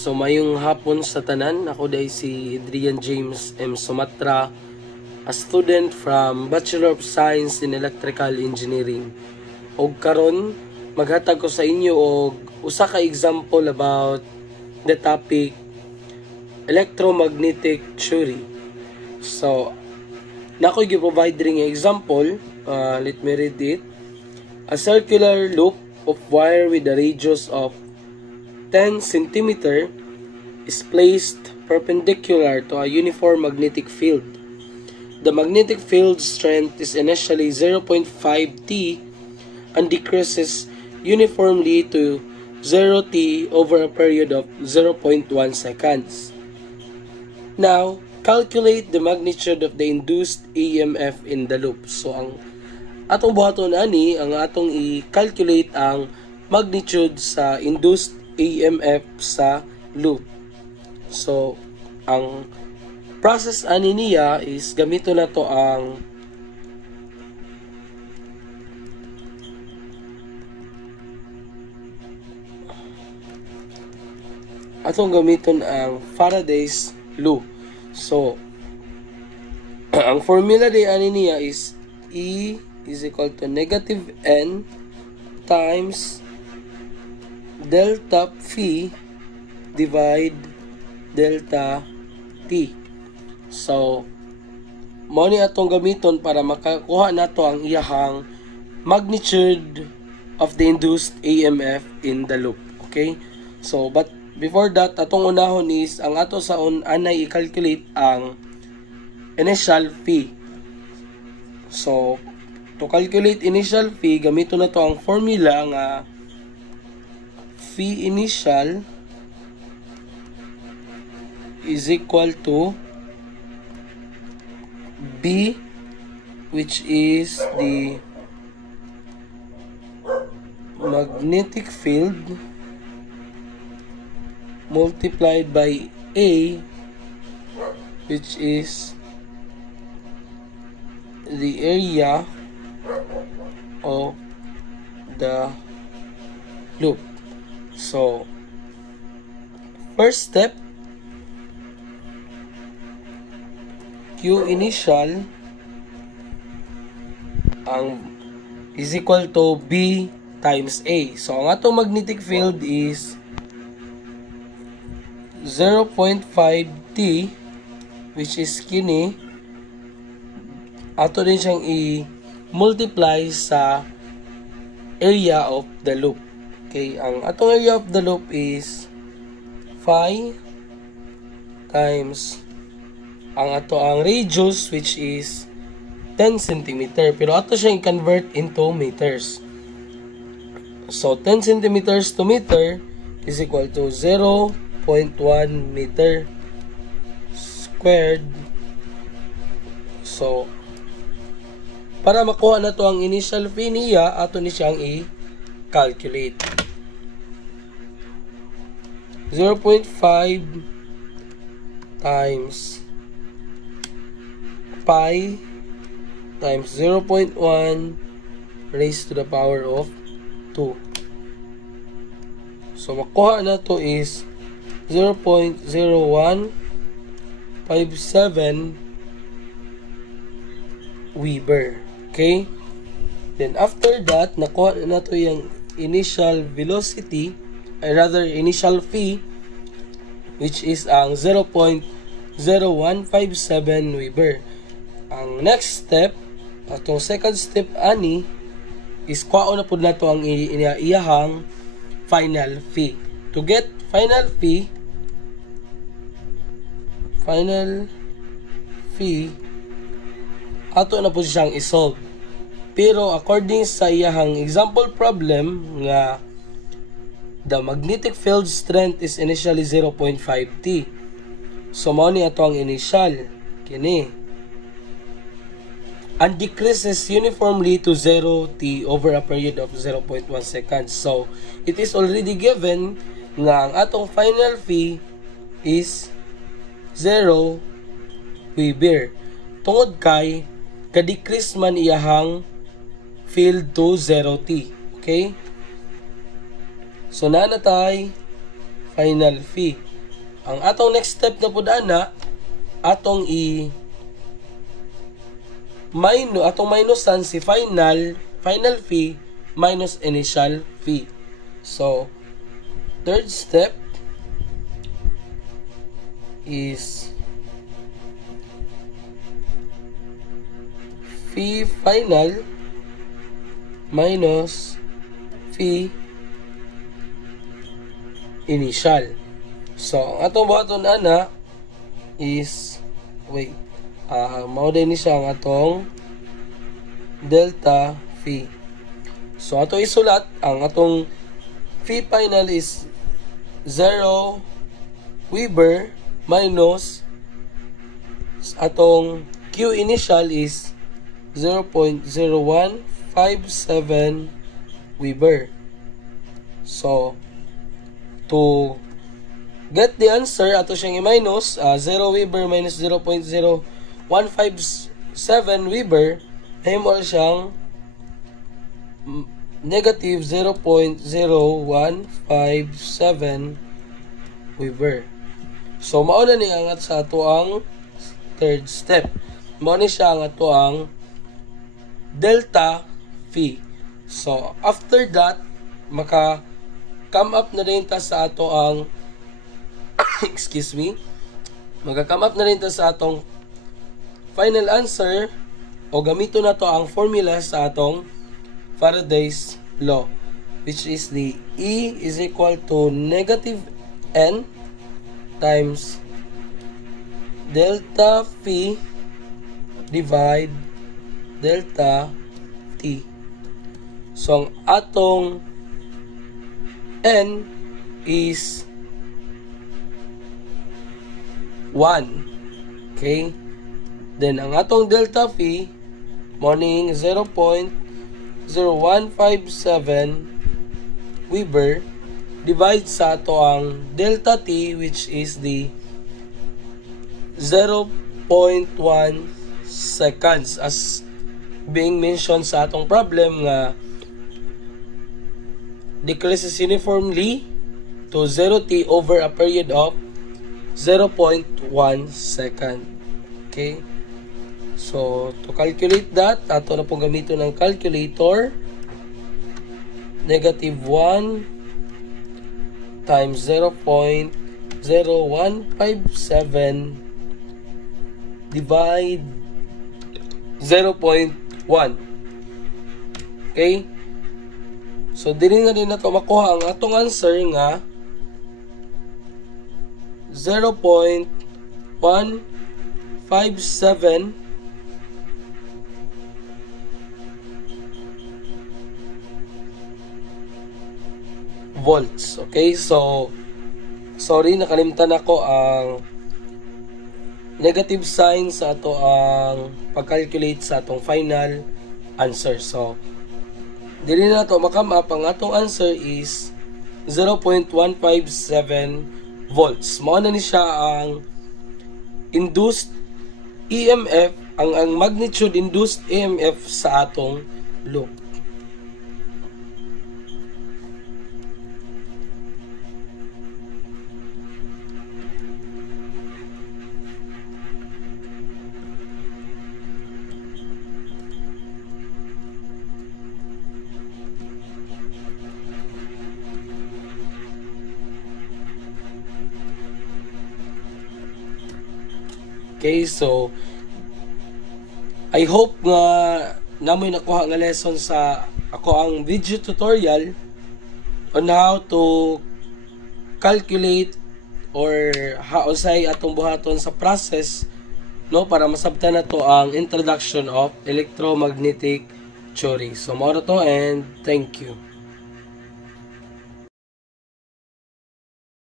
So mayong hapon sa tanan, ako day si Adrian James M. Sumatra, a student from Bachelor of Science in Electrical Engineering. Og karon maghatag ko sa inyo og usa ka example about the topic electromagnetic theory. So nakoy gi-provide ring example, let me read it. A circular loop of wire with a radius of 10 cm is placed perpendicular to a uniform magnetic field. The magnetic field strength is initially 0.5 T and decreases uniformly to 0 T over a period of 0.1 seconds. Now, calculate the magnitude of the induced EMF in the loop. So, ang atong buhaton ani, ang atong i-calculate ang magnitude sa induced EMF sa loop. So, ang process ani niya is gamito na to ang atong gamiton ang Faraday's law. So, ang formula di ani niya is E is equal to negative N times delta phi divide delta T. So, mao ni atong gamiton para makakuha nato ang iyahang magnitude of the induced EMF in the loop. Okay? So, but before that, atong unahon is ang ato sa anay i-calculate ang initial phi. So, to calculate initial phi, gamito na to ang formula nga phi initial is equal to B, which is the magnetic field, multiplied by A, which is the area of the loop. So, first step, Q initial is equal to B times A. So, ang atong magnetic field is 0.5 T, which is kini. Ato din siyang i-multiply sa area of the loop. Okay, ang atong area of the loop is phi times ang radius, which is 10 cm. Pero ato siyang i-convert into meters. So, 10 cm to meter is equal to 0.1 meter squared. So, para makuha na to ang initial phi niya, ato ni siyang i-calculate. 0.5 times pi times 0.1 raised to the power of 2. So, makuha na to is 0.0157 Weber. Okay? Then, after that, nakuha na to yung initial velocity, initial phi, which is ang 0.0157 Weber. Ang next step, atong second step ani, is kuha na po na to ang iyahang final phi. To get final phi, ato na po siyang isolve. Pero according sa iyahang example problem nga the magnetic field strength is initially 0.5 T. So mao ni ato ang initial kini. And decreases uniformly to 0 T over a period of 0.1 seconds. So it is already given nga ang atong final phi is 0 Weber. Tungod kay ka-decrease man iyahang field to 0 T. Okay? So, nanatay final phi. ang atong next step na pud ana atong minusan si final fee minus initial fee. So third step is fee final minus fee initial. So ang atong buhaton ana is mao din ni siya ang atong delta fee. So ato isulat ang atong fee final is 0 Weber minus atong Q initial is 0.0157 Weber. So to get the answer, ato siyang i-minus 0 Weber minus 0.0157 Weber, ay mo siyang negative 0.0157 Weber. So mao na ni angat sa ato ang third step. Mao ni siya ang ato ang delta fee. So after that, maka come up na rin ta sa ato ang excuse me, magka-come up na rin ta sa atong final answer o gamito na to ang formula sa atong Faraday's law, which is the E is equal to negative N times delta phi divide delta T. So ang atong N is 1. Okay? Then ang atong delta phi morning 0.0157 Weber divide sa ato ang delta T, which is the 0.1 seconds as being mentioned sa atong problem nga decreases uniformly to 0t over a period of 0.1 second. Okay? So, to calculate that, ato na pong gamiton ng calculator. Negative 1 times 0.0157 divide 0.1. Okay? So, dili na din nato makuha ang atong answer nga 0.157 volts. Okay, so sorry, nakalimtan ako ang negative sign sa ato ang pag-calculate sa atong final answer. So dili na to makam up, ang atong answer is 0.157 volts. Mao na ni siya ang induced EMF, ang magnitude induced EMF sa atong loop. Okay, so I hope nga namoy nakuha nga lesson sa ako ang video tutorial on how to calculate or hausay atong buhaton sa process, no, para masabtan na to ang introduction of electromagnetic theory. So mao na to, and thank you.